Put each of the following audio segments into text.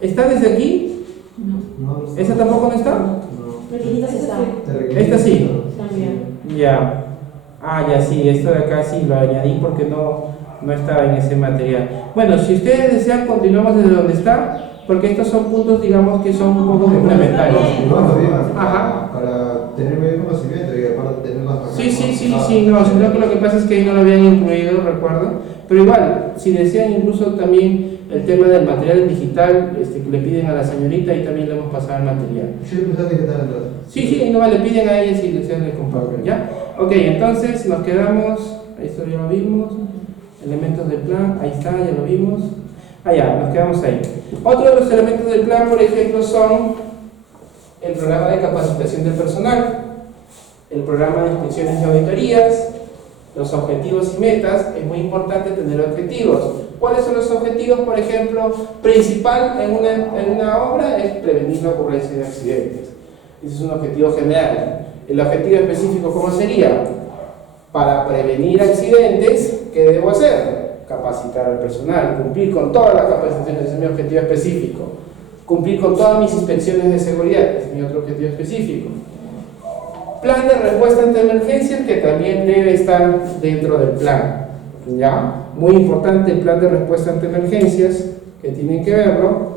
¿Está desde aquí? No. ¿Esa tampoco no está? No. Requisitos está. Esta sí. También. Ya. Ah, ya sí, esto de acá sí lo añadí porque no estaba en ese material. Bueno, si ustedes desean, continuamos desde donde está, porque estos son puntos, digamos, que son un poco complementarios. No, bien, Ajá. para tener buen conocimiento y aparte tener las Sí, no, sino que lo que pasa es que ahí no lo habían incluido, recuerdo. Pero igual, si desean incluso también el tema del material digital, que le piden a la señorita, y también le hemos pasado el material. Sí, pensaba que estaba entonces. Sí, no, le piden a ella si desean el compartir, ¿ya? Ok, entonces nos quedamos, esto ya lo vimos, elementos del plan, ahí está, ya lo vimos. Ya, nos quedamos ahí. Otro de los elementos del plan, por ejemplo, son el programa de capacitación del personal, el programa de inspecciones y auditorías, los objetivos y metas. Es muy importante tener objetivos. ¿Cuáles son los objetivos? Por ejemplo, principal en una obra es prevenir la ocurrencia de accidentes. Ese es un objetivo general. El objetivo específico, ¿cómo sería? Para prevenir accidentes, ¿qué debo hacer? Capacitar al personal, cumplir con todas las capacitaciones, ese es mi objetivo específico. Cumplir con todas mis inspecciones de seguridad, ese es mi otro objetivo específico. Plan de respuesta ante emergencias, que también debe estar dentro del plan, ¿ya? Muy importante el plan de respuesta ante emergencias, que tienen que verlo.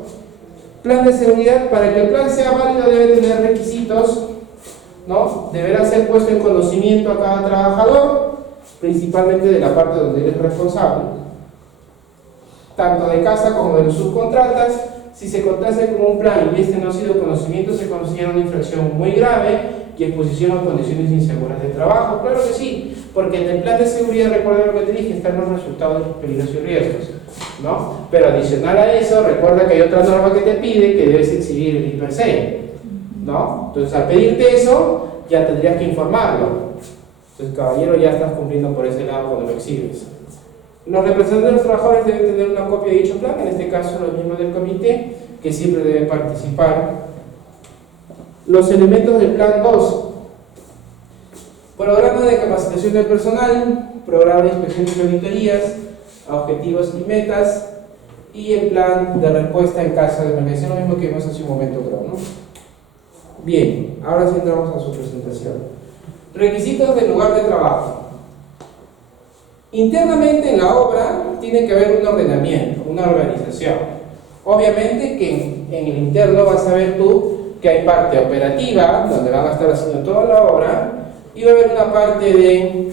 Plan de seguridad, para que el plan sea válido debe tener requisitos, ¿no? Deberá ser puesto en conocimiento a cada trabajador, principalmente de la parte donde él es responsable, tanto de casa como de los subcontratas. Si se contase con un plan y este no ha sido conocimiento, se considera una infracción muy grave y exposición a condiciones inseguras de trabajo. Claro que sí, porque en el plan de seguridad, recuerda lo que te dije, están los resultados de los peligros y riesgos, ¿no? Pero adicional a eso, recuerda que hay otra norma que te pide que debes exhibir el IPC, ¿no? Entonces, al pedirte eso, ya tendrías que informarlo. Entonces, caballero, ya estás cumpliendo por ese lado cuando lo exhibes. Los representantes de los trabajadores deben tener una copia de dicho plan, en este caso los miembros del comité, que siempre deben participar. Los elementos del plan 2: programa de capacitación del personal, programa de inspecciones y auditorías, objetivos y metas, y el plan de respuesta en caso de emergencia, lo mismo que vimos hace un momento, creo, ¿no? Bien, ahora sí entramos a su presentación. Requisitos del lugar de trabajo. Internamente en la obra tiene que haber un ordenamiento, una organización. Obviamente que en el interno vas a ver tú que hay parte operativa, donde van a estar haciendo toda la obra, y va a haber una parte de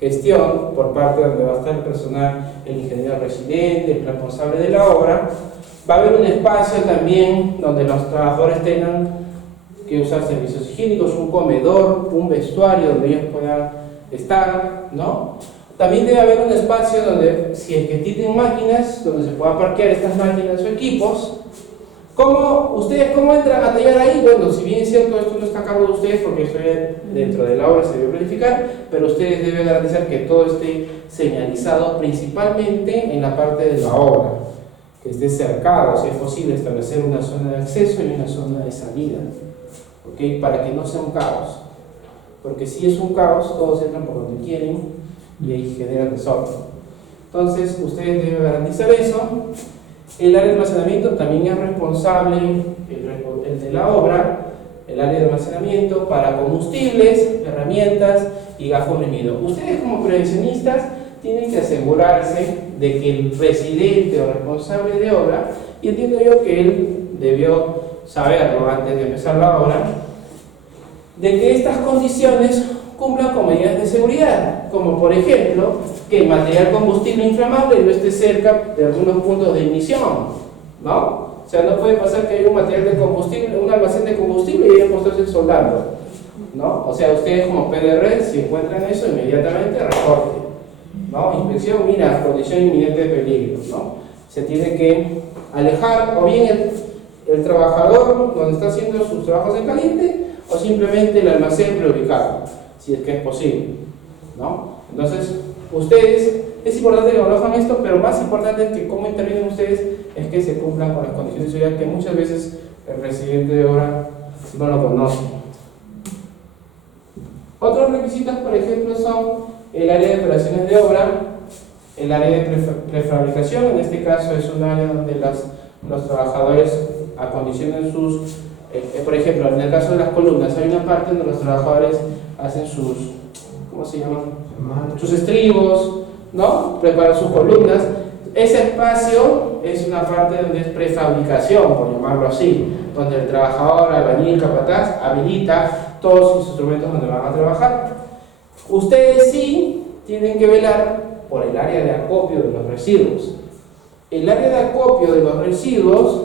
gestión, por parte donde va a estar el personal, el ingeniero residente, el responsable de la obra. Va a haber un espacio también donde los trabajadores tengan que usar servicios higiénicos, un comedor, un vestuario donde ellos puedan estar, ¿no? También debe haber un espacio donde, si es que tienen máquinas, donde se puedan parquear estas máquinas o equipos. ¿Ustedes cómo entran a tallar ahí? Bueno, si bien es cierto, esto no está a cargo de ustedes porque esto dentro de la obra se debe planificar, pero ustedes deben garantizar que todo esté señalizado, principalmente en la parte de la obra, que esté cercado, si es posible, establecer una zona de acceso y una zona de salida, ¿ok? Para que no sea un caos, porque si es un caos, todos entran por donde quieren y ahí generan desorden. Entonces, ustedes deben garantizar eso. El área de almacenamiento también es responsable, el de la obra, el área de almacenamiento para combustibles, herramientas y gas comprimido. Ustedes como prevencionistas tienen que asegurarse de que el residente o responsable de obra, y entiendo yo que él debió saberlo antes de empezar la obra, de que estas condiciones cumplan con medidas de seguridad, como por ejemplo que el material combustible inflamable no esté cerca de algunos puntos de ignición, ¿no? O sea, no puede pasar que haya un material de combustible, un almacén de combustible y hayan puesto el soldado, ¿no? O sea, ustedes como PDR, si encuentran eso, inmediatamente reporten, ¿no? Inspección, mira, condición inminente de peligro, ¿no? Se tiene que alejar, o bien el trabajador donde está haciendo sus trabajos en caliente, o simplemente el almacén preubicado, si es que es posible, ¿no? Entonces, ustedes, es importante que conozcan esto, pero más importante es que cómo intervienen ustedes es que se cumplan con las condiciones de seguridad que muchas veces el residente de obra no lo conoce. Otros requisitos, por ejemplo, son el área de operaciones de obra, el área de prefabricación, en este caso es un área donde las los trabajadores acondicionan sus, por ejemplo, en el caso de las columnas, hay una parte donde los trabajadores hacen sus, ¿cómo se llama? Sus estribos, ¿no? Preparan sus columnas. Ese espacio es una parte donde es prefabricación, por llamarlo así, donde el trabajador, albañil, capataz, habilita todos sus instrumentos donde van a trabajar. Ustedes sí tienen que velar por el área de acopio de los residuos. El área de acopio de los residuos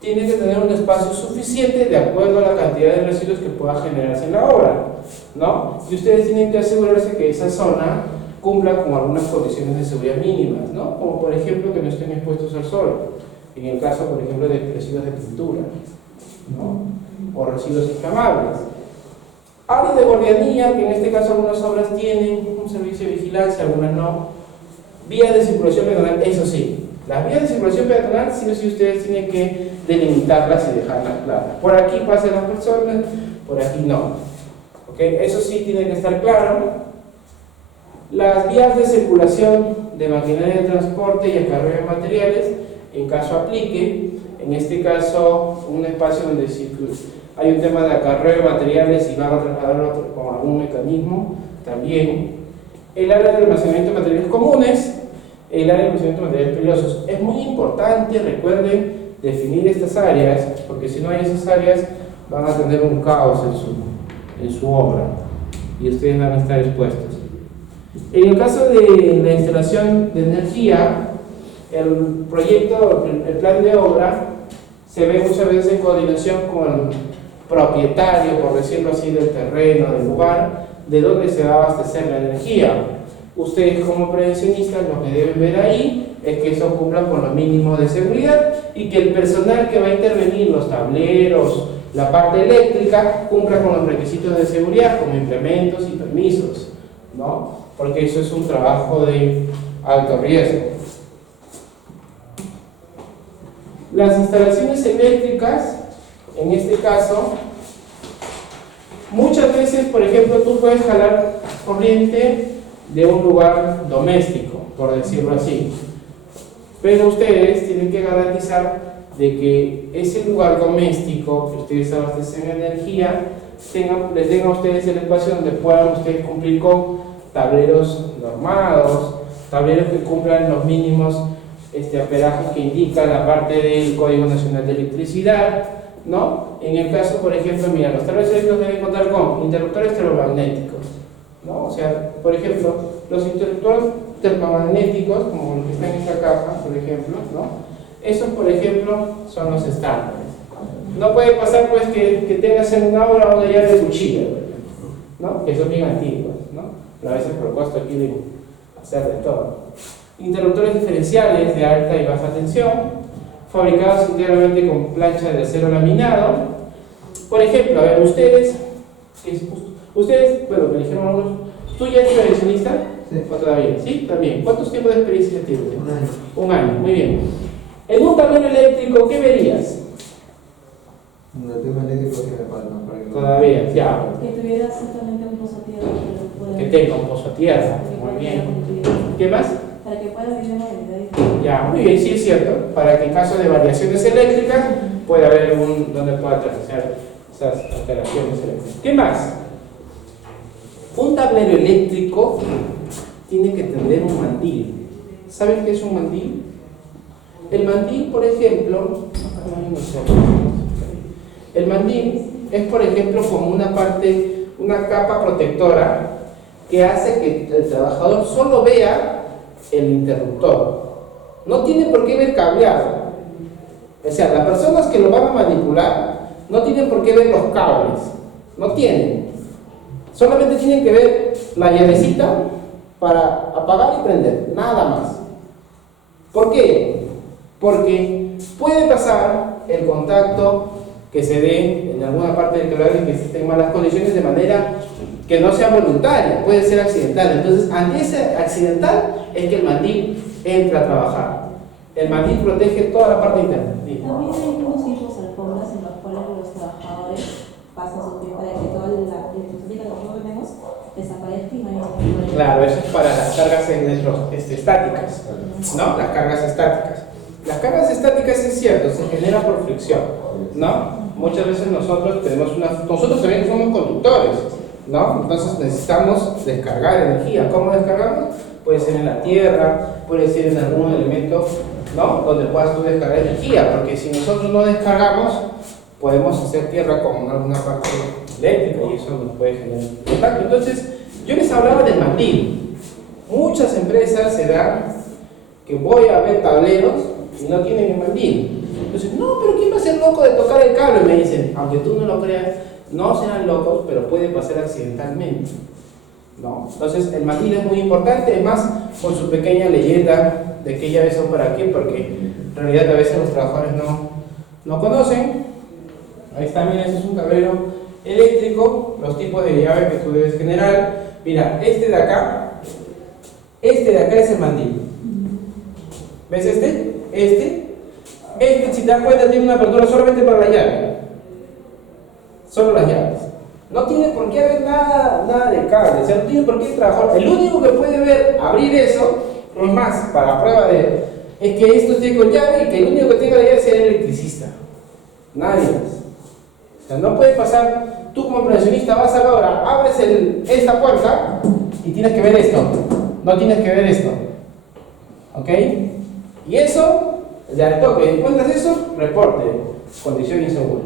tiene que tener un espacio suficiente de acuerdo a la cantidad de residuos que pueda generarse en la obra, ¿no? Y ustedes tienen que asegurarse que esa zona cumpla con algunas condiciones de seguridad mínimas, ¿no? Como por ejemplo que no estén expuestos al sol, en el caso por ejemplo de residuos de pintura, ¿no? O residuos inflamables. Área de guardianía, que en este caso algunas obras tienen un servicio de vigilancia, algunas no. Vías de circulación peatonal, eso sí, las vías de circulación peatonal sí o sí ustedes tienen que delimitarlas y dejarlas claras. Por aquí pasan las personas, por aquí no. ¿Ok? Eso sí tiene que estar claro. Las vías de circulación de maquinaria de transporte y acarreo de materiales, en caso aplique, en este caso un espacio donde hay un tema de acarreo de materiales y van a trasladarlo con algún mecanismo, también. El área de almacenamiento de materiales comunes, el área de almacenamiento de materiales peligrosos. Es muy importante, recuerden, definir estas áreas, porque si no hay esas áreas van a tener un caos en su obra y ustedes van a estar expuestos. En el caso de la instalación de energía, el proyecto, el plan de obra, se ve muchas veces en coordinación con el propietario, por decirlo así, del terreno, del lugar, de donde se va a abastecer la energía. Ustedes como prevencionistas lo que deben ver ahí es que eso cumpla con lo mínimo de seguridad y que el personal que va a intervenir, los tableros, la parte eléctrica, cumpla con los requisitos de seguridad como implementos y permisos, ¿no? Porque eso es un trabajo de alto riesgo. Las instalaciones eléctricas, en este caso, muchas veces, por ejemplo, tú puedes jalar corriente de un lugar doméstico, por decirlo así. Pero ustedes tienen que garantizar de que ese lugar doméstico que ustedes abastecen energía, les den a ustedes el espacio donde puedan ustedes cumplir con tableros normados, tableros que cumplan los mínimos amperajes que indica la parte del Código Nacional de Electricidad, ¿no? En el caso, por ejemplo, mira, los tableros eléctricos deben contar con interruptores termomagnéticos, ¿no? O sea, por ejemplo, los interruptores termomagnéticos, como los que están en esta caja, por ejemplo, ¿no? Esos, por ejemplo, son los estándares. No puede pasar, pues, que tengas en una obra una llave de cuchilla, ¿no? Que son bien antiguas, ¿no? Pero a veces por costo quieren hacer de todo. Interruptores diferenciales de alta y baja tensión, fabricados íntegramente con plancha de acero laminado. Por ejemplo, a ver, ustedes, bueno, me dijeron algunos, ¿tú ya eres prevencionista? Sí. ¿O todavía? ¿Sí? También. ¿Cuántos tiempos de experiencia tienes? Un año. Un año, muy bien. En un tablero eléctrico, ¿qué verías? No, el tema eléctrico que me falta para que Todavía, ya. Que tuviera exactamente un pozo a tierra. Que tenga un pozo a tierra, muy bien. ¿Qué más? Para que pueda vivir una vida. Ya, muy bien, sí es cierto. Para que en caso de variaciones eléctricas pueda haber donde pueda aterrizar esas alteraciones eléctricas. ¿Qué más? Un tablero eléctrico tiene que tener un mandil. ¿Saben qué es un mandil? El mandil, por ejemplo, el mandil es, por ejemplo, como una capa protectora que hace que el trabajador solo vea el interruptor. No tiene por qué ver cableado. O sea, las personas que lo van a manipular no tienen por qué ver los cables. No tienen. Solamente tienen que ver la llavecita para apagar y prender. Nada más. ¿Por qué? Porque puede pasar el contacto que se dé en alguna parte del cableado y que esté en malas condiciones de manera que no sea voluntaria, puede ser accidental. Entonces, ante ese accidental es que el mandil entra a trabajar. El mandil protege toda la parte interna. También hay unos tipos de alfombras en los cuales los trabajadores pasan su pie para que toda la electricidad que nosotros tenemos desaparezca y no haya. Claro, eso es para las cargas estáticas, ¿no? Las cargas estáticas. Las cargas estáticas es cierto, se generan por fricción, ¿no? Muchas veces nosotros también somos conductores, ¿no? Entonces necesitamos descargar energía. ¿Cómo descargamos? Puede ser en la tierra, puede ser en algún elemento, ¿no? Donde puedas tú descargar energía, porque si nosotros no descargamos, podemos hacer tierra con alguna parte eléctrica y eso nos puede generar contacto. Entonces, yo les hablaba del mandil. Muchas empresas se dan que voy a ver tableros y no tienen el mandil. Entonces, no, pero ¿quién va a ser loco de tocar el cable? Me dicen, aunque tú no lo creas, no serán locos, pero puede pasar accidentalmente, ¿no? Entonces, el mandil es muy importante, es más, con su pequeña leyenda de qué llaves son para qué, porque en realidad a veces los trabajadores no conocen. Ahí está, mira, este es un tablero eléctrico, los tipos de llave que tú debes generar. Mira, este de acá es el mandil. ¿Ves este? Este, si te das cuenta, tiene una apertura solamente para la llave. Solo las llaves. No tiene por qué haber nada de cable, o sea, no tiene por qué trabajar. El único que puede ver abrir eso, es más, para prueba es que esto esté con llave y que el único que tenga la llave sea el electricista. Nadie más. O sea, no puede pasar, tú como profesionista vas a la hora, abres esta puerta y tienes que ver esto. No tienes que ver esto. ¿Ok? Y eso, ya le toque, encuentras eso, reporte, condición insegura.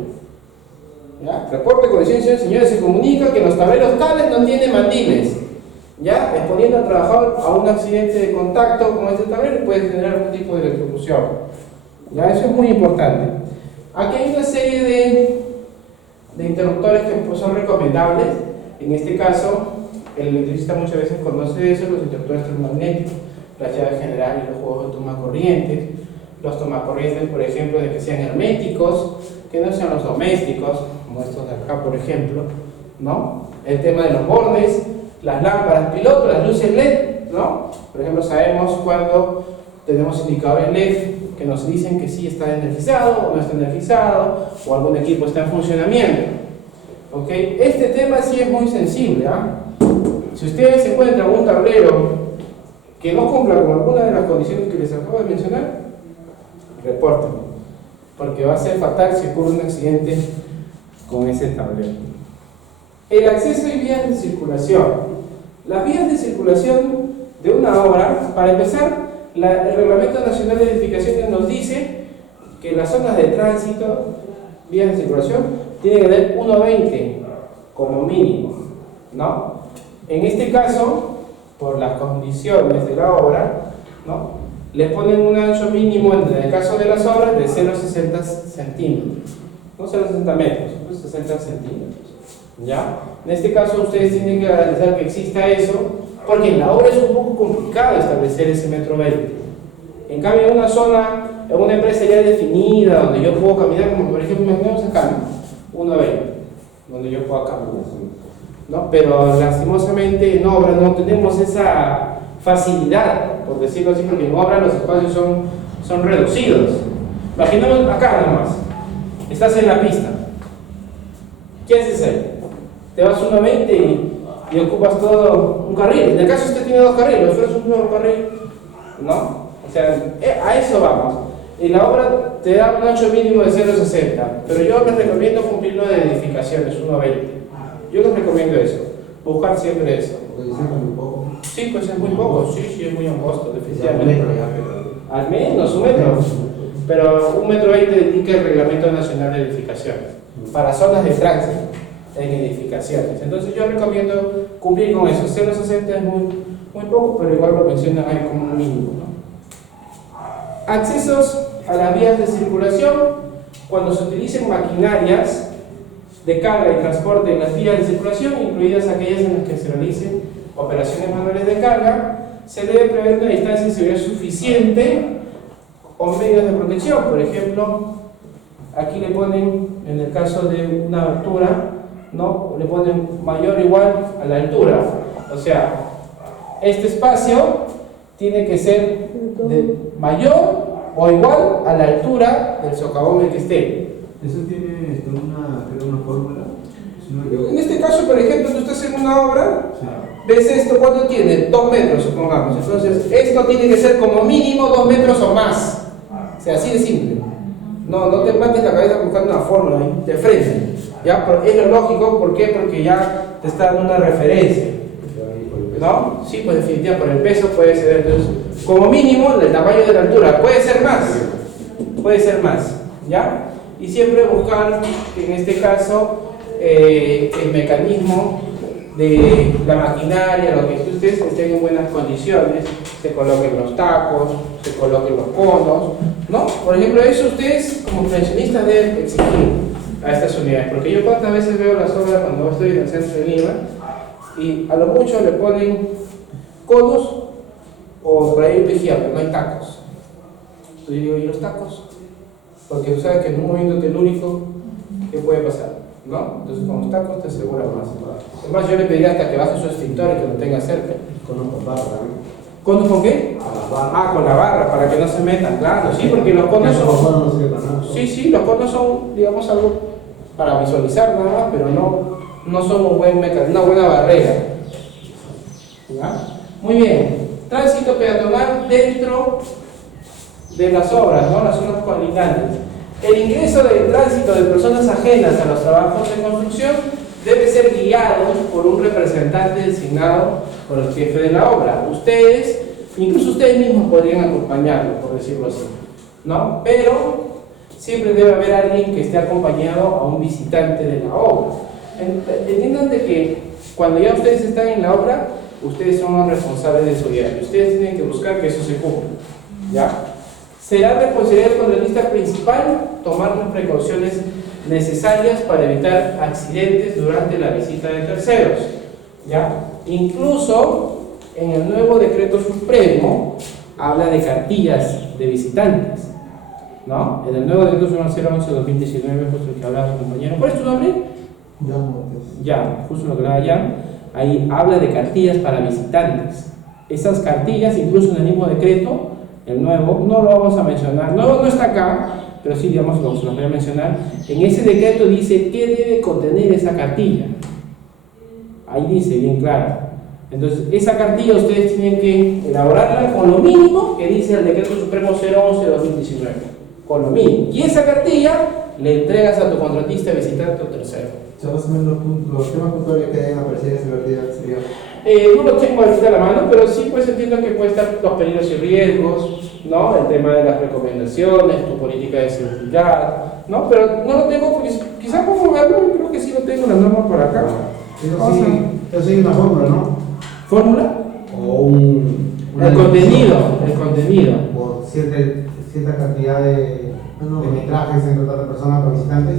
¿Ya? Reporte, condición insegura, señores, se comunica que los tableros tales no tienen mandiles. ¿Ya? Exponiendo al trabajador a un accidente de contacto con este tablero puede generar algún tipo de electrocución. ¿Ya? Eso es muy importante. Aquí hay una serie de interruptores que pues, son recomendables. En este caso, el electricista muchas veces conoce eso, los interruptores termomagnéticos, las llaves generales, los juegos de tomacorrientes, los tomacorrientes, por ejemplo, de que sean herméticos, que no sean los domésticos, como estos de acá, por ejemplo, ¿no? El tema de los bordes, las lámparas piloto, las luces LED, ¿no? Por ejemplo, sabemos cuando tenemos indicadores LED que nos dicen que sí está energizado o no está energizado, o algún equipo está en funcionamiento. ¿Ok? Este tema sí es muy sensible, ¿eh? Si ustedes encuentran un tablero que no cumpla con alguna de las condiciones que les acabo de mencionar, repórtenlo, porque va a ser fatal si ocurre un accidente con ese tablero. El acceso y vías de circulación. Las vías de circulación de una obra, para empezar, el Reglamento Nacional de Edificaciones nos dice que las zonas de tránsito, vías de circulación, tienen que tener 1,20 como mínimo, ¿no? En este caso, por las condiciones de la obra, ¿no? Le ponen un ancho mínimo, en el caso de las obras, de 0,60 centímetros, no 0,60 metros, 60 centímetros. ¿Ya? En este caso ustedes tienen que garantizar que exista eso, porque en la obra es un poco complicado establecer ese 1,20 m. En cambio, en una zona, en una empresa ya definida, donde yo puedo caminar, como por ejemplo, imaginemos acá, 1,20 m, donde yo puedo caminar, ¿no? Pero lastimosamente en obra no tenemos esa facilidad, por decirlo así, porque en obra los espacios son reducidos. Imaginemos acá nomás, estás en la pista, ¿qué haces ahí? Te vas 1,20 y ocupas todo un carril. En el caso usted tiene 2 carriles, ofrece un nuevo carril, ¿no? O sea, a eso vamos. Y la obra te da un ancho mínimo de 0,60, pero yo les recomiendo cumplirlo de edificaciones, 1,20. Yo les recomiendo eso, buscar siempre eso. Sí, pues es muy poco, sí, es muy angosto, definitivamente. Al menos 1 metro, pero 1,20 m indica el Reglamento Nacional de Edificaciones, para zonas de tránsito en edificaciones. Entonces yo recomiendo cumplir con eso. 0,60 es muy poco, pero igual lo mencionan ahí como un mínimo, ¿no? Accesos a las vías de circulación. Cuando se utilicen maquinarias de carga y transporte en las vías de circulación, incluidas aquellas en las que se realicen operaciones manuales de carga, se debe prever una distancia de seguridad suficiente o medios de protección. Por ejemplo, aquí le ponen, en el caso de una abertura, ¿no? Le ponen mayor o igual a la altura. O sea, este espacio tiene que ser mayor o igual a la altura del socavón en el que esté. ¿Eso tiene una fórmula? En este caso, por ejemplo, tú estás en una obra, Sí. ves esto, ¿cuánto tiene? 2 metros, supongamos. Entonces, esto tiene que ser como mínimo 2 metros o más. sea, así de simple. No te mates la cabeza buscando una fórmula ahí de frente. ¿Ya? Pero es lo lógico, ¿por qué? Porque ya te está dando una referencia. ¿No? Sí, pues definitivamente por el peso puede ser. Entonces, como mínimo, el tamaño de la altura. Puede ser más. Puede ser más. ¿Ya? Y siempre buscar, en este caso, el mecanismo de la maquinaria, lo que ustedes estén en buenas condiciones, se coloquen los tacos, se coloquen los conos, ¿no? Por ejemplo, eso ustedes como pensionistas deben exigir a estas unidades, porque yo cuántas veces veo las obras cuando estoy en el centro de Lima y a lo mucho le ponen conos o por ahí un vigía, pero no hay tacos. Entonces yo digo, ¿y los tacos? Porque tú sabes que en un movimiento telúrico, ¿qué puede pasar? ¿No? Entonces con los tacos te aseguras más. Además yo le pediría hasta que baje su extintor y que lo tenga cerca. Conos con barra, ¿no? ¿Conos con qué? Con la barra. Ah, con la barra, para que no se metan, claro, sí, porque los conos son... No sirve para nada. Sí, los conos son, digamos, algo para visualizar nada más, pero no son un buen una buena barrera. ¿Ya? Muy bien. Tránsito peatonal dentro de las obras, ¿no? Las zonas colindantes. El ingreso del tránsito de personas ajenas a los trabajos de construcción debe ser guiado por un representante designado por el jefe de la obra. Ustedes, incluso ustedes mismos podrían acompañarlo, por decirlo así, ¿no? Pero siempre debe haber alguien que esté acompañado a un visitante de la obra. Entiendan de que cuando ya ustedes están en la obra, ustedes son los responsables de seguridad y ustedes tienen que buscar que eso se cumpla, ¿ya? Será responsabilidad del contratista principal tomar las precauciones necesarias para evitar accidentes durante la visita de terceros, ¿ya? Incluso en el nuevo decreto supremo habla de cartillas de visitantes, ¿no? En el nuevo decreto supremo 011/2019, justo el que hablaba su compañero. ¿Cuál es tu nombre? Ya, Montes. Ya, justo lo que hablaba ya. Ahí habla de cartillas para visitantes. Esas cartillas, incluso en el mismo decreto, el nuevo, no lo vamos a mencionar, no está acá, pero sí, digamos, lo voy a mencionar. En ese decreto dice qué debe contener esa cartilla. Ahí dice bien claro. Entonces, esa cartilla ustedes tienen que elaborarla con lo mínimo que dice el decreto supremo 011/2019. Con lo mínimo. Y esa cartilla le entregas a tu contratista, visitante o tercero. Ya más o menos los temas puntuales que deben aparecer en esa partida sería. No lo tengo ahorita a la mano, pero sí pues entiendo que puede estar los peligros y riesgos, ¿no? El tema de las recomendaciones, tu política de seguridad, ¿no? Pero no lo tengo porque quizás puedo verlo, creo que sí lo tengo la norma por acá. Eso sí, una fórmula, ¿no? ¿Fórmula? O El contenido. Por cierta cantidad de metrajes en total de personas por visitantes.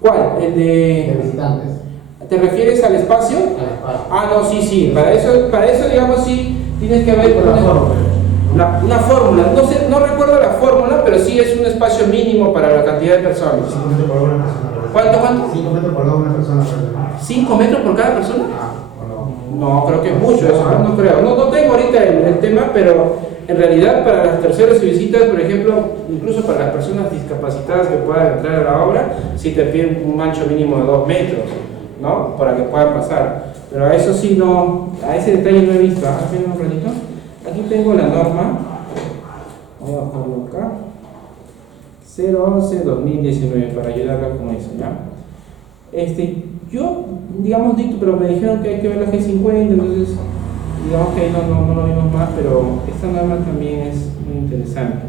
¿Cuál? El De de... visitantes. ¿Te refieres al espacio? Al espacio. Ah, no, sí. Para eso digamos, sí, tienes que haber Una fórmula. una fórmula. No recuerdo la fórmula, pero sí es un espacio mínimo para la cantidad de personas. 5 metros por una persona. ¿Cuánto? 5 metros por una persona. ¿5 metros por cada persona? ¿O no? No, creo que es mucho eso, no creo. No tengo ahorita el tema, pero en realidad para las terceros y visitas, por ejemplo, incluso para las personas discapacitadas que puedan entrar a la obra, sí te piden un ancho mínimo de 2 metros, ¿no? Para que puedan pasar. Pero a eso sí no, a ese detalle no he visto. Esperen un ratito. Aquí tengo la norma. Voy a bajarlo acá. 011/2019 para ayudarla con eso, ¿ya? Yo, digamos, dicto, pero me dijeron que hay que ver la G50, entonces, digamos que ahí no lo vimos más, pero esta norma también es muy interesante.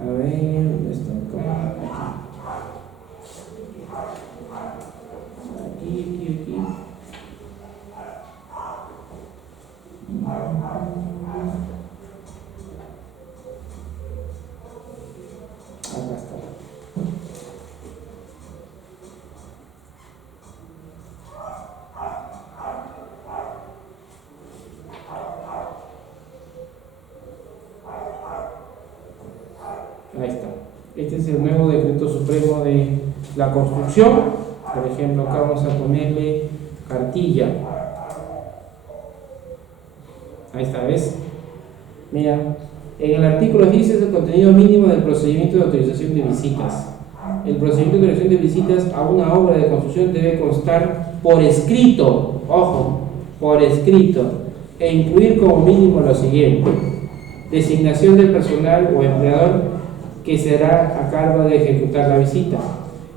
A ver, ¿dónde está acá? Aquí. Acá está. Ahí está. Este es el nuevo decreto supremo de la construcción. Por ejemplo, acá vamos a ponerle cartilla. Ahí está, ¿ves? Mira, en el artículo dice el contenido mínimo del procedimiento de autorización de visitas. El procedimiento de autorización de visitas a una obra de construcción debe constar por escrito, ojo, por escrito, e incluir como mínimo lo siguiente: designación del personal o empleador que será a cargo de ejecutar la visita,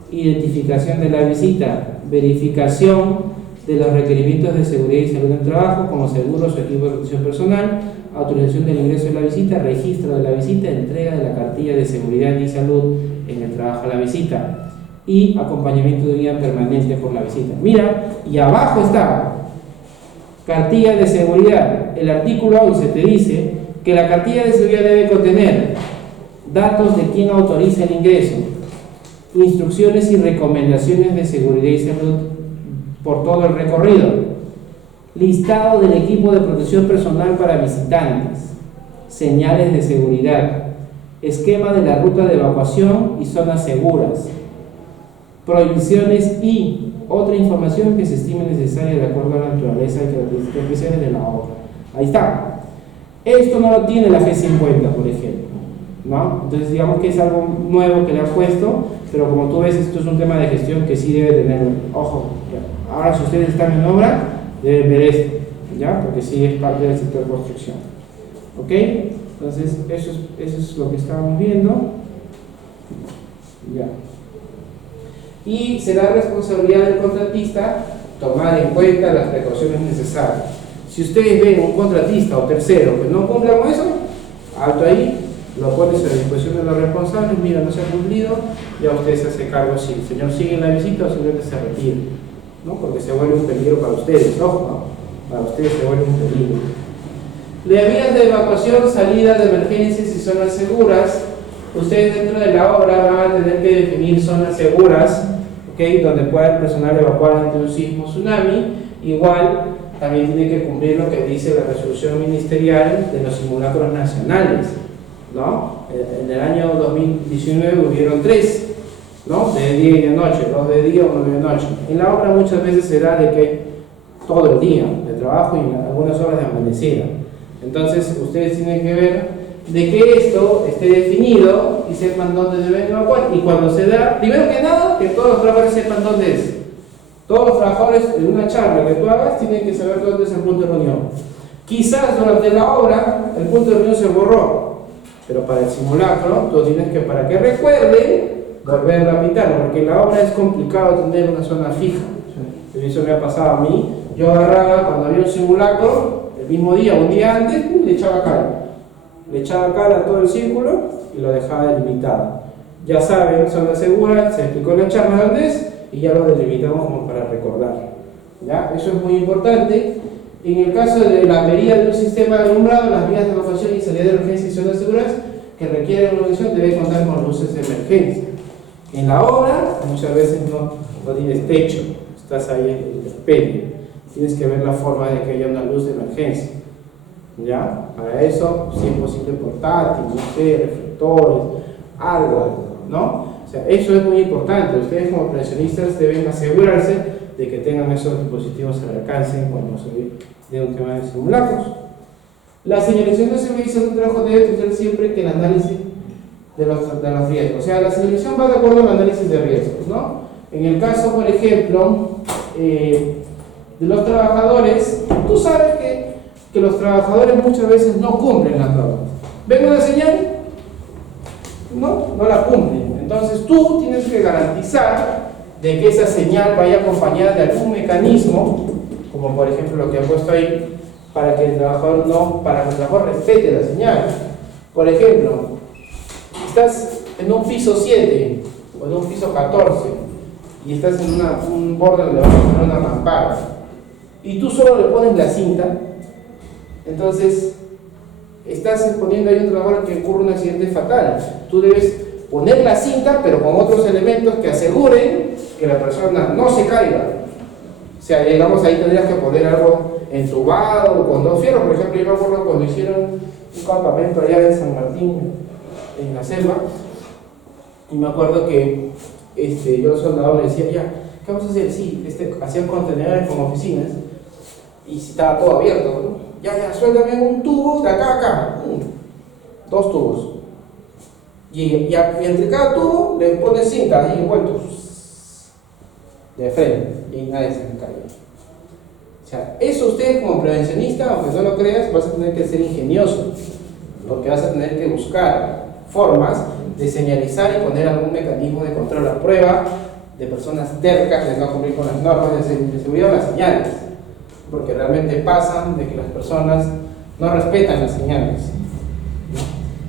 identificación de la visita, verificación de los requerimientos de seguridad y salud en el trabajo, como seguros o equipo de protección personal, autorización del ingreso de la visita, registro de la visita, entrega de la cartilla de seguridad y salud en el trabajo de la visita y acompañamiento de guía permanente por la visita. Mira, y abajo está cartilla de seguridad. El artículo 11 te dice que la cartilla de seguridad debe contener datos de quien autoriza el ingreso, instrucciones y recomendaciones de seguridad y salud por todo el recorrido, listado del equipo de protección personal para visitantes, señales de seguridad, esquema de la ruta de evacuación y zonas seguras, prohibiciones y otra información que se estime necesaria de acuerdo a la naturaleza y características especiales de la obra. Ahí está. Esto no lo tiene la G50, por ejemplo, ¿no? Entonces digamos que es algo nuevo que le han puesto, pero como tú ves, esto es un tema de gestión que sí debe tener, ojo, ya. Ahora si ustedes están en obra, deben ver esto, ¿ya? Porque sí es parte del sector de construcción, ¿ok? Entonces eso es lo que estábamos viendo, ya. Y será responsabilidad del contratista tomar en cuenta las precauciones necesarias. Si ustedes ven un contratista o tercero que no cumpla con eso, alto ahí, lo pones a disposición de los responsables, mira, no se ha cumplido, ya usted se hace cargo si el señor sigue en la visita o simplemente se retira, ¿no? Porque se vuelve un peligro para ustedes, ojo, ¿no? Para ustedes se vuelve un peligro. Las vías de evacuación, salida de emergencias y zonas seguras. Ustedes dentro de la obra van a tener que definir zonas seguras, ¿okay? Donde pueda el personal evacuar ante un sismo o tsunami. Igual también tiene que cumplir lo que dice la resolución ministerial de los simulacros nacionales, ¿no? En el año 2019 hubieron 3, ¿no? De día y de noche, 2 de día, 1 de noche. En la obra muchas veces se da de que todo el día de trabajo y algunas horas de amanecida. Entonces ustedes tienen que ver de que esto esté definido y sepan dónde deben evacuar, y cuando se da, primero que nada, que todos los trabajadores sepan dónde es. Todos los trabajadores en una charla que tú hagas tienen que saber dónde es el punto de reunión. Quizás durante la obra el punto de reunión se borró, pero para el simulacro tú tienes que, para que recuerden, volver a pintarlo, porque en la obra es complicado tener una zona fija. Eso me ha pasado a mí. Yo agarraba cuando había un simulacro, el mismo día, un día antes, le echaba cal. Le echaba cal a todo el círculo y lo dejaba delimitado. Ya saben, zona segura, se explicó en la charla dónde es y ya lo delimitamos como para recordar. ¿Ya? Eso es muy importante. En el caso de la avería de un sistema de alumbrado, las vías de evacuación y salida de emergencia y zonas seguras que requieren iluminación deben contar con luces de emergencia. En la obra, muchas veces no tienes techo, estás ahí en el despegue. Tienes que ver la forma de que haya una luz de emergencia. ¿Ya? Para eso, si es posible portátil, no sé, reflectores, algo, ¿no? O sea, eso es muy importante. Ustedes como profesionistas deben asegurarse de que tengan esos dispositivos al alcance cuando se dé un tema de simulacros. La señalización de servicios de trabajo debe tener siempre que el análisis de los riesgos. O sea, la señalización va de acuerdo al análisis de riesgos, ¿no? En el caso, por ejemplo, de los trabajadores, tú sabes que los trabajadores muchas veces no cumplen la norma. ¿Ven una señal? No la cumplen. Entonces tú tienes que garantizar de que esa señal vaya acompañada de algún mecanismo, como por ejemplo lo que he puesto ahí, para que el trabajador respete la señal. Por ejemplo, estás en un piso 7 o en un piso 14 y estás en un borde donde vas a poner una mampara y tú solo le pones la cinta. Entonces, estás exponiendo ahí a un trabajador que ocurre un accidente fatal. Tú debes poner la cinta, pero con otros elementos que aseguren que la persona no se caiga. O sea, digamos, ahí tendrías que poner algo entubado o con 2 fierros. Por ejemplo, yo me acuerdo cuando hicieron un campamento allá en San Martín, en la selva, y me acuerdo que yo al soldador le decía, ya, ¿qué vamos a hacer? Sí, hacían contenedores como oficinas, y estaba todo abierto, ¿no? Ya, suéltame un tubo de acá a acá, 2 tubos. Y entre cada tubo le pones cinta ahí envueltos de frente y nadie se cae. O sea, eso usted como prevencionista, aunque no lo creas, vas a tener que ser ingenioso, porque vas a tener que buscar formas de señalizar y poner algún mecanismo de control a prueba de personas tercas de no cumplir con las normas de seguridad o las señales, porque realmente pasan de que las personas no respetan las señales.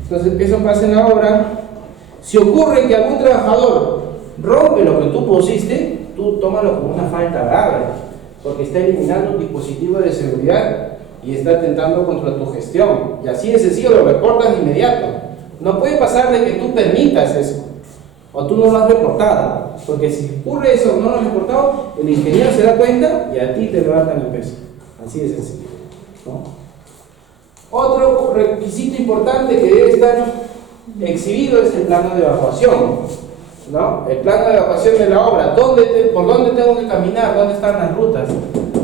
Entonces eso pasa en la obra. Si ocurre que algún trabajador rompe lo que tú pusiste, tú tómalo como una falta grave, porque está eliminando un dispositivo de seguridad y está atentando contra tu gestión, y así de sencillo lo reportas de inmediato. No puede pasar de que tú permitas eso, o tú no lo has reportado, porque si ocurre eso, no lo has reportado, el ingeniero se da cuenta y a ti te levantan el peso, así de sencillo, ¿no? Otro requisito importante que debe estar exhibido es el plano de evacuación, ¿no? El plano de evacuación de la obra, por dónde tengo que caminar, dónde están las rutas,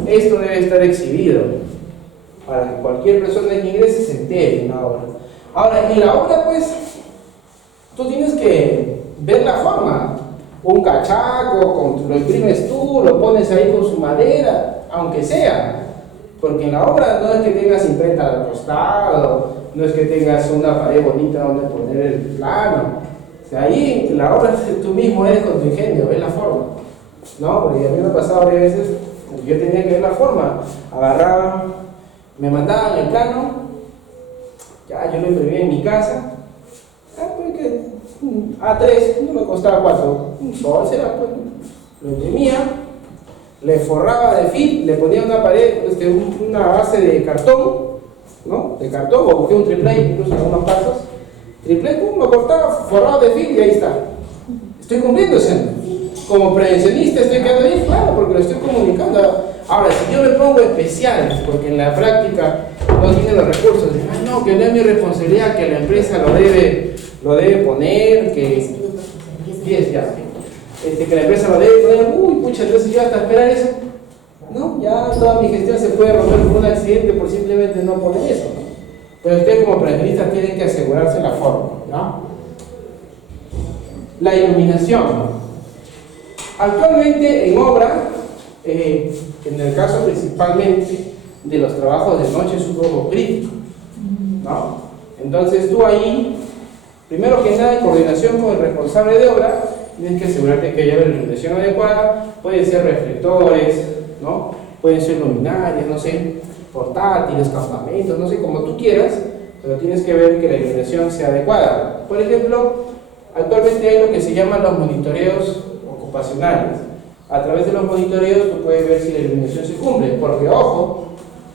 esto debe estar exhibido para que cualquier persona que ingrese se entere en la obra. Ahora, en la obra, pues, tú tienes que ver la forma. Un cachaco, lo imprimes tú, lo pones ahí con su madera, aunque sea. Porque en la obra no es que tengas imprenta al costado, no es que tengas una pared bonita donde poner el plano. O sea, ahí en la obra tú mismo eres con tu ingenio, ves la forma, ¿no? Porque a mí me ha pasado varias veces, yo tenía que ver la forma, agarraba, me mandaban el plano, ya yo lo imprimía en mi casa, porque A3 no me costaba 4, un sol será, pues, lo imprimía, le forraba de film, le ponía una pared, una base de cartón, ¿no? De cartón, o busqué un triple, incluso en algunos casos, triple, pum, lo cortaba, forrado de film y ahí está. Estoy cumpliéndose. Como prevencionista estoy quedando bien, claro, porque lo estoy comunicando. Ahora, si yo me pongo especial, porque en la práctica no tiene los recursos, no, que no es mi responsabilidad, que la empresa lo debe poner, que la empresa lo debe poner, pucha, entonces yo hasta esperar eso, ¿no? Ya toda mi gestión se puede romper por un accidente por simplemente no poner eso, ¿no? Pero ustedes como prevencionistas tienen que asegurarse la forma, ¿no? La iluminación. Actualmente en obra, en el caso principalmente de los trabajos de noche, es un poco crítico, ¿no? Entonces tú ahí, primero que nada, en coordinación con el responsable de obra, tienes que asegurarte que haya la iluminación adecuada. Pueden ser reflectores, ¿no? Pueden ser luminarias, no sé, portátiles, campamentos, no sé, como tú quieras, pero tienes que ver que la iluminación sea adecuada. Por ejemplo, actualmente hay lo que se llaman los monitoreos ocupacionales. A través de los monitoreos tú puedes ver si la iluminación se cumple, porque ojo,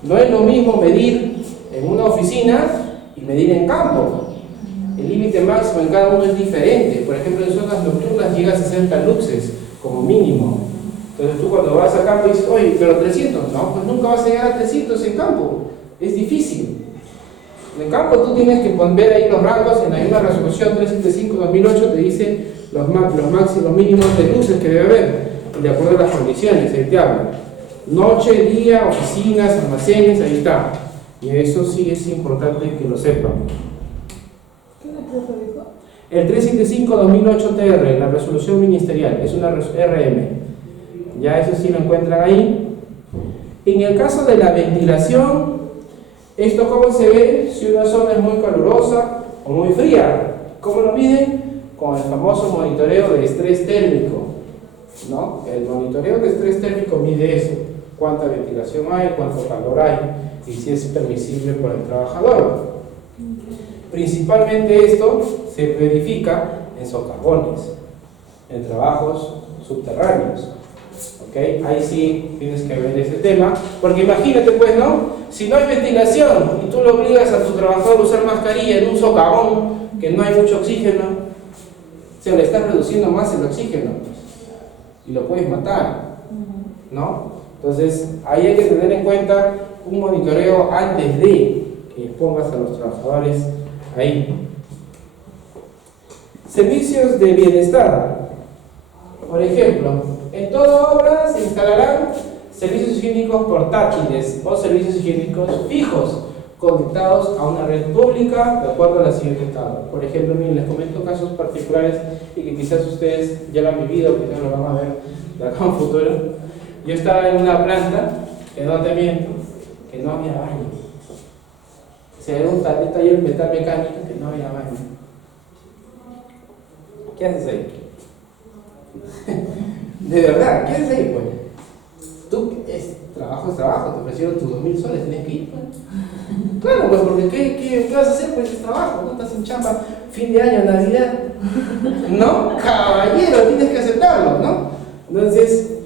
no es lo mismo medir en una oficina y medir en campo. El límite máximo en cada uno es diferente. Por ejemplo, en zonas nocturnas llega a 60 luxes como mínimo. Entonces tú cuando vas a campo dices, oye, pero 300, no, pues nunca vas a llegar a 300 en campo, es difícil. En campo tú tienes que ver ahí los rangos. En la misma resolución 375-2008 te dice los máximos mínimos de luces que debe haber, de acuerdo a las condiciones, ahí te habla. Noche, día, oficinas, almacenes, ahí está. Y eso sí es importante que lo sepan. ¿Qué decreto dijo? El 375-2008 TR, la resolución ministerial, es una RM. Ya eso sí lo encuentran ahí. En el caso de la ventilación, ¿esto cómo se ve? Si una zona es muy calurosa o muy fría. ¿Cómo lo miden? Con el famoso monitoreo de estrés térmico, ¿no? El monitoreo de estrés térmico mide eso: cuánta ventilación hay, cuánto calor hay y si es permisible por el trabajador. Principalmente esto se verifica en socavones, en trabajos subterráneos. ¿Okay? Ahí sí tienes que ver ese tema, porque imagínate pues, ¿no? Si no hay ventilación y tú le obligas a tu trabajador a usar mascarilla en un socavón que no hay mucho oxígeno, se le está reduciendo más el oxígeno y lo puedes matar, ¿no? Entonces ahí hay que tener en cuenta un monitoreo antes de que pongas a los trabajadores ahí. Servicios de bienestar. Por ejemplo, en toda obra se instalarán servicios higiénicos portátiles o servicios higiénicos fijos conectados a una red pública de acuerdo a la siguiente tabla. Por ejemplo, miren, les comento casos particulares y que quizás ustedes ya lo han vivido, quizás lo van a ver de acá a un futuro. Yo estaba en una planta, que no te miento, que no había baño. O sea, era un taller de metal mecánica que no había baño. ¿Qué haces ahí? De verdad, ¿qué haces ahí, pues? Tú, trabajo es trabajo, te ofrecieron tus 2.000 soles, tienes que ir, pues. Claro, pues, porque ¿qué vas a hacer? Pues es trabajo, no estás en chamba, fin de año, Navidad. No, caballero, tienes que aceptarlo, ¿no? Entonces,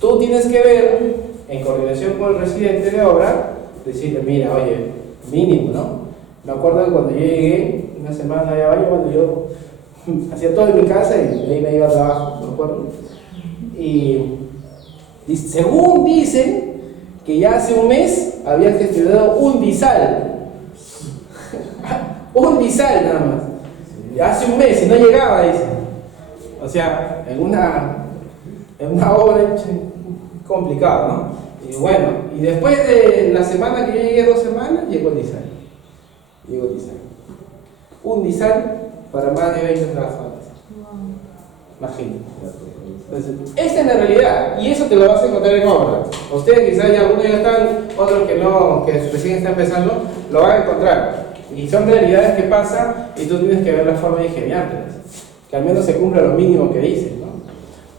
tú tienes que ver, en coordinación con el residente de obra, decirle, mira, oye, mínimo, ¿no? Me acuerdo que cuando yo llegué, una semana allá abajo, cuando yo hacía todo en mi casa y de ahí me iba a trabajo, ¿me acuerdo? Y según dicen, que ya hace un mes había gestionado un disal. Un disal nada más. Ya hace un mes y no llegaba, dice. O sea, en una obra complicada, ¿no? Y bueno, y después de la semana que yo llegué, 2 semanas, llegó el disal. Llegó el disal. Un disal para más de 20 trabajadores. Imagínate. Entonces, esta es la realidad, y eso te lo vas a encontrar en obra. Ustedes quizás ya algunos ya están, otros que no, que recién están empezando, lo van a encontrar. Y son realidades que pasan y tú tienes que ver la forma de ingeniártelas. Que al menos se cumpla lo mínimo que dicen, ¿no?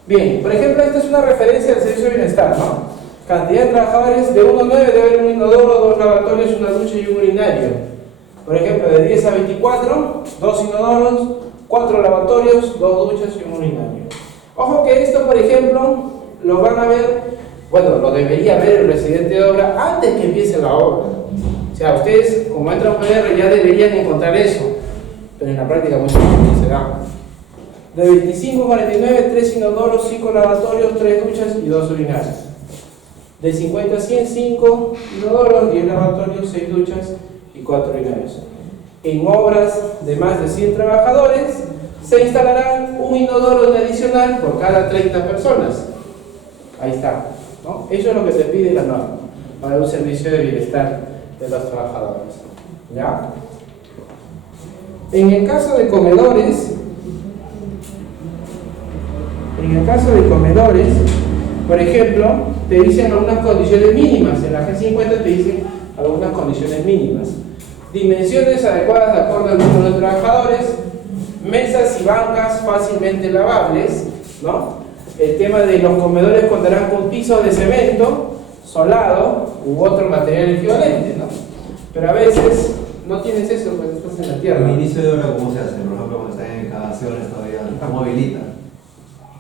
Bien, por ejemplo, esta es una referencia del servicio de bienestar, ¿no? Cantidad de trabajadores de 1 a 9 debe haber un inodoro, 2 lavatorios, una ducha y un urinario. Por ejemplo, de 10 a 24, 2 inodoros, 4 lavatorios, 2 duchas y un urinario. Ojo que esto, por ejemplo, lo van a ver, bueno, lo debería ver el residente de obra antes que empiece la obra. O sea, ustedes, como entran a PR, ya deberían encontrar eso, pero en la práctica muchas veces no se da. De 25 a 49, 3 inodoros, 5 lavatorios, 3 duchas y 2 urinarios. De 50 a 100, 5 inodoros, 10 lavatorios, 6 duchas y 4 urinarios. En obras de más de 100 trabajadores, se instalará un inodoro adicional por cada 30 personas. Ahí está, ¿no? Eso es lo que se pide la norma para un servicio de bienestar de los trabajadores. ¿Ya? En el caso de comedores, por ejemplo, te dicen algunas condiciones mínimas. En la G50 te dicen algunas condiciones mínimas. Dimensiones adecuadas de acuerdo al número de trabajadores, mesas y bancas fácilmente lavables, ¿no? El tema de los comedores contarán con pisos de cemento, solado u otro material equivalente, ¿no? Pero a veces no tienes eso cuando estás en la tierra. El inicio de obra, ¿cómo se hace? Por ejemplo, cuando están en excavaciones todavía, ¿cómo habilita?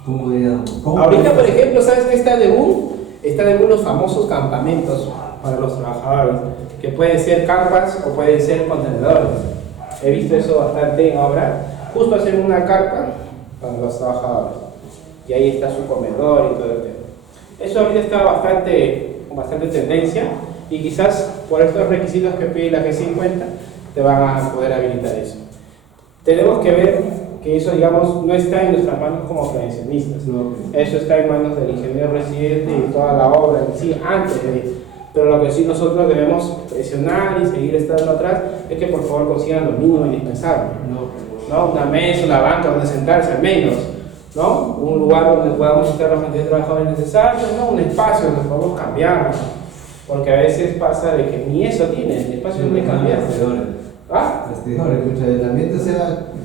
¿Cómo Ahorita, por ejemplo, ¿sabes qué está de boom? Está de boom los famosos campamentos para los trabajadores, que pueden ser carpas o pueden ser contenedores. He visto eso bastante en obra. Justo hacer una carpa para los trabajadores. Y ahí está su comedor y todo el tema. Eso ahorita está bastante tendencia, y quizás por estos requisitos que pide la G50 te van a poder habilitar eso. Tenemos que ver que eso, digamos, no está en nuestras manos como prevencionistas. No. Eso está en manos del ingeniero residente y toda la obra en sí, antes de. Pero lo que sí nosotros debemos presionar y seguir estando atrás es que por favor consigan lo mínimo indispensable. ¿No? Una mesa, una banca donde sentarse al menos, ¿no? Un lugar donde podamos estar la cantidad de trabajadores necesarios, ¿no? Un espacio donde podamos cambiar, porque a veces pasa de que ni eso tiene, el espacio donde cambiar. Vestidores, el ambiente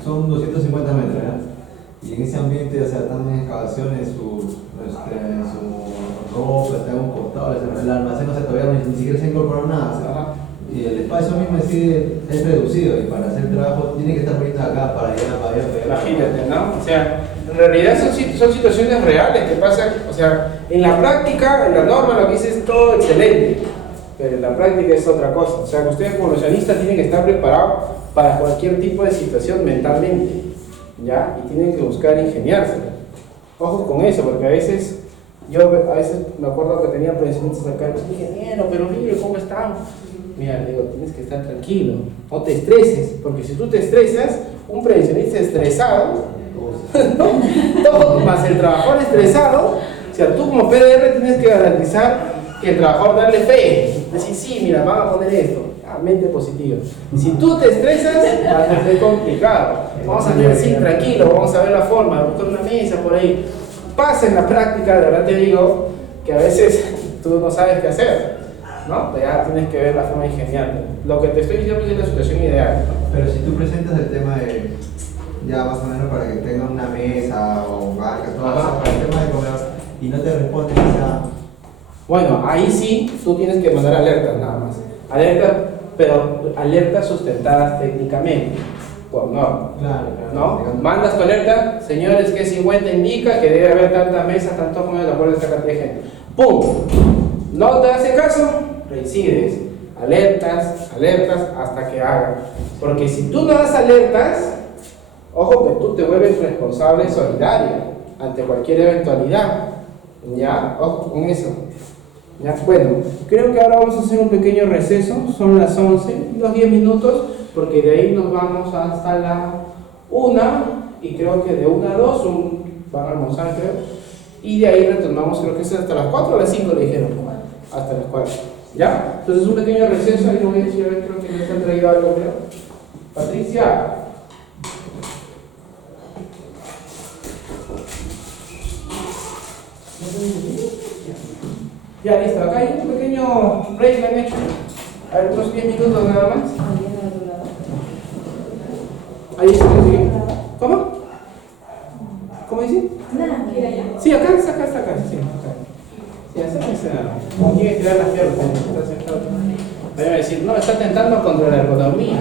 son 250 metros, ¿ya? Y en ese ambiente, o sea, están en excavaciones, su ropa está en un costado, el almacén no se todavía ni siquiera se incorporó nada, o sea, y el espacio mismo en sí es reducido, y para hacer trabajo tiene que estar poniendo acá para allá, para allá, para allá. Imagínate, ¿no? O sea, en realidad son situaciones reales que pasan, o sea, en la práctica, en la norma lo que dice es todo excelente, pero en la práctica es otra cosa. O sea, que ustedes como profesionistas tienen que estar preparados para cualquier tipo de situación mentalmente, ¿ya? Y tienen que buscar ingeniársela. Ojo con eso, porque a veces me acuerdo que tenía profesionistas acá, ingeniero, pero mire cómo estamos. Mira, digo, tienes que estar tranquilo, no te estreses, porque si tú te estresas, un prevencionista estresado, ¿no? Todo más el trabajador estresado, o sea, tú como PDR tienes que garantizar que el trabajador darle fe, decir, sí, mira, van a poner esto, mente positiva. Si tú te estresas, va a ser complicado. Vamos a hacer así, tranquilo, vamos a ver la forma, buscar una mesa por ahí. Pasa en la práctica, de verdad te digo, que a veces tú no sabes qué hacer, ¿no? Ya tienes que ver la forma de ingeniar. Lo que te estoy diciendo es la situación ideal, ¿no? Pero si tú presentas el tema ya más o menos para que tengan una mesa o bancas, todo Ajá. eso, para el tema de comedor, y no te responden, o sea, Bueno, ahí sí tú tienes que mandar alertas nada más. Alertas, pero alertas sustentadas técnicamente, por norma. claro, ¿No? Mandas tu alerta, señores, que 50 indica que debe haber tanta mesa, tanto comedor de acuerdo a esta cantidad de gente. ¡Pum! No te hace caso, reincides. Alertas, alertas, hasta que haga. Porque si tú no das alertas, ojo que tú te vuelves responsable solidario ante cualquier eventualidad. ¿Ya? Ojo con eso. ¿Ya? Bueno, creo que ahora vamos a hacer un pequeño receso. Son las 11, los 10 minutos, porque de ahí nos vamos hasta la 1 y creo que de 1 a 2 van a almorzar, creo. Y de ahí retomamos, creo que es hasta las 4 o las 5 le dijeron. Hasta las 4. ¿Ya? Entonces un pequeño receso, ahí lo voy a decir, a ver, creo que les han traído algo, creo. Patricia. Ya, listo, acá hay un pequeño break que han hecho. A ver, unos 10 minutos nada más. También al otro lado. Ahí está, ¿sí? ¿Cómo? ¿Cómo dice? Nada, ¿quiere allá? Sí, acá, sí, acá. Sí, acérquese. No quiere tirar las piernas, está sentado. Me va a decir, no, está tentando contra la ergonomía.